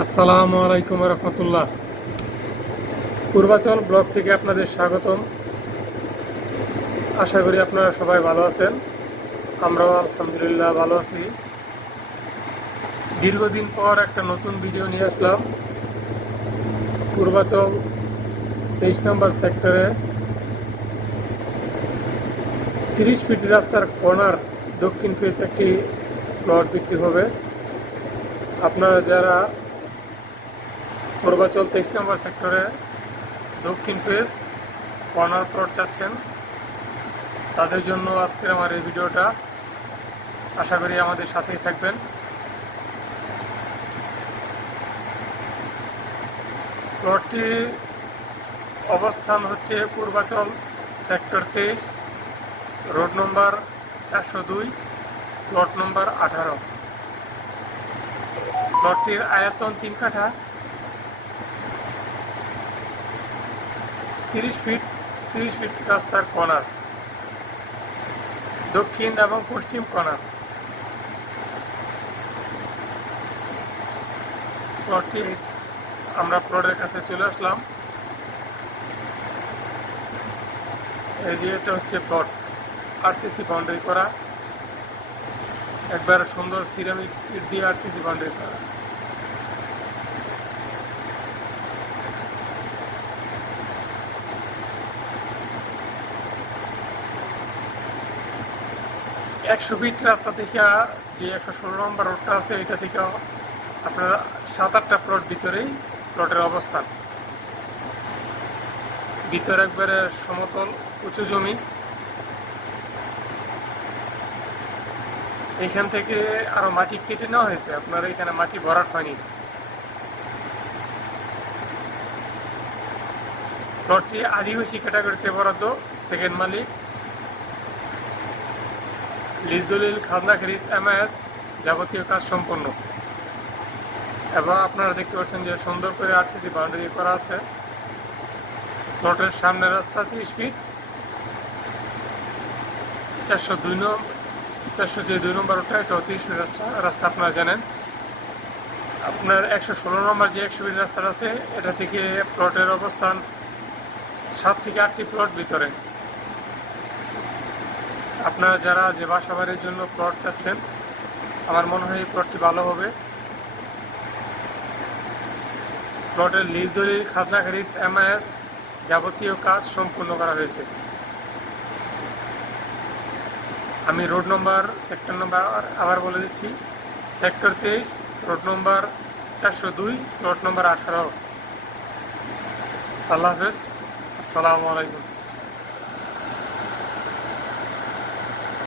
আসসালামু আলাইকুম রহমতুল্লাহ। পূর্বাচল ব্লক থেকে আপনাদের স্বাগতম। আশা করি আপনারা সবাই ভালো আছেন। আমরাও আলহামদুলিল্লাহ ভালো আছি। দীর্ঘদিন পর একটা নতুন ভিডিও নিয়ে আসলাম। পূর্বাচল 23 নম্বর সেক্টরে 30 ফিট রাস্তার কর্নার দক্ষিণ ফেস একটি প্লট বিক্রি হবে। আপনারা যারা পূর্বাচল 23 নম্বর সেক্টরে দক্ষিণ ফেস কর্নার প্লট চাচ্ছেন, তাদের জন্য আজকের আমার এই ভিডিওটা। আশা করি আমাদের সাথেই থাকবেন। প্লটটি অবস্থান হচ্ছে Purbachal sector 23, road number 402, plot নম্বর 18। প্লটটির আয়তন 3 কাঠা, 30 ফিট রাস্তার কর্নার, দক্ষিণ এবং পশ্চিম কর্নার। প্লটটি আমরা প্লটের কাছে চলে আসলাম। এই যে এটা হচ্ছে প্লট, আরসিসি বাউন্ডারি করা, একবার সুন্দর সিরামিক্স ইট দিয়ে আরসিসি বাউন্ডারি করা। একশো ফিট রাস্তা থেকে যে 116 নম্বর রোডটা আছে, এটা থেকে আপনার 7-8টা প্লট ভিতরেই প্লটের অবস্থান। ভিতরে একবারে সমতল উঁচু জমি। এখান থেকে আরো মাটি কেটে নেওয়া হয়েছে, আপনার এখানে মাটি ভরাট হয়নি। প্লটটি আদিবাসী ক্যাটাগরিতে বরাদ্দ। সেকেন্ড মালিক, লিজ দলিল, খাজনা খারিজ, এমআইএস, যাবতীয় কাজ সম্পন্ন। এবং আপনারা দেখতে পাচ্ছেন যে সুন্দর করে আরসিসি বাউন্ডারি করা আছে। প্লটের সামনে রাস্তা 30 ফিট, 402 যে 2 নম্বর ওটা, এটা 30 ফিট রাস্তা আপনারা জানেন। আপনার 116 নম্বর যে 100 ফিট রাস্তা আছে, এটা থেকে প্লটের অবস্থান 7 থেকে 8টি প্লট ভিতরে। আপনারা যারা যে বাসা বাড়ির জন্য প্লট চাচ্ছেন, আমার মনে হয় এই প্লটটি ভালো হবে। প্লটের লিজ দলিল, খাজনা খারিজ, এমআইএস, যাবতীয় কাজ সম্পূর্ণ করা হয়েছে। আমি রোড নম্বর, সেক্টর নম্বর আবার বলে দিচ্ছি। সেক্টর 23, রোড নম্বর 402, প্লট নম্বর 18। আল্লাহ হাফেজ, আসসালামু আলাইকুম।